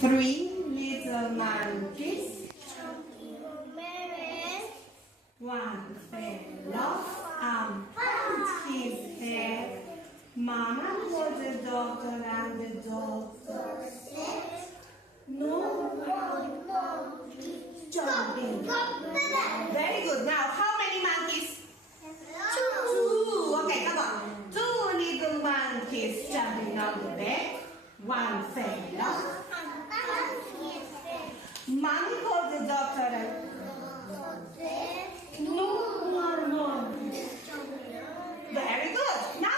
Three little monkeys. One fell off and bumped his head. Mama called the doctor and the doctor said, no more monkeys jumping. Very good. Now, how many monkeys? Two. Okay, come on. Two little monkeys jumping on the bed. One fell off. Mommy called the doctor and no more monkeys. Very good. Now